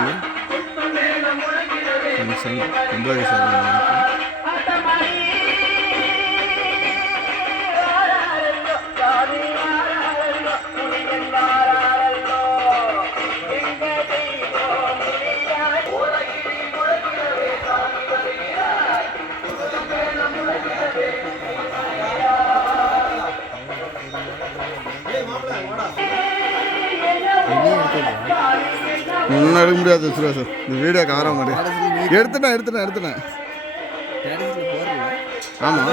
கோயில் ஃபங்க்ஷன் கும்பாபிஷேகம் நடக்கும். ஒன்றும் எடுக்க முடியாது சுரேஷ். இந்த வீடியோ காரம் மாதிரி எடுத்துட்டேன். ஆமாம்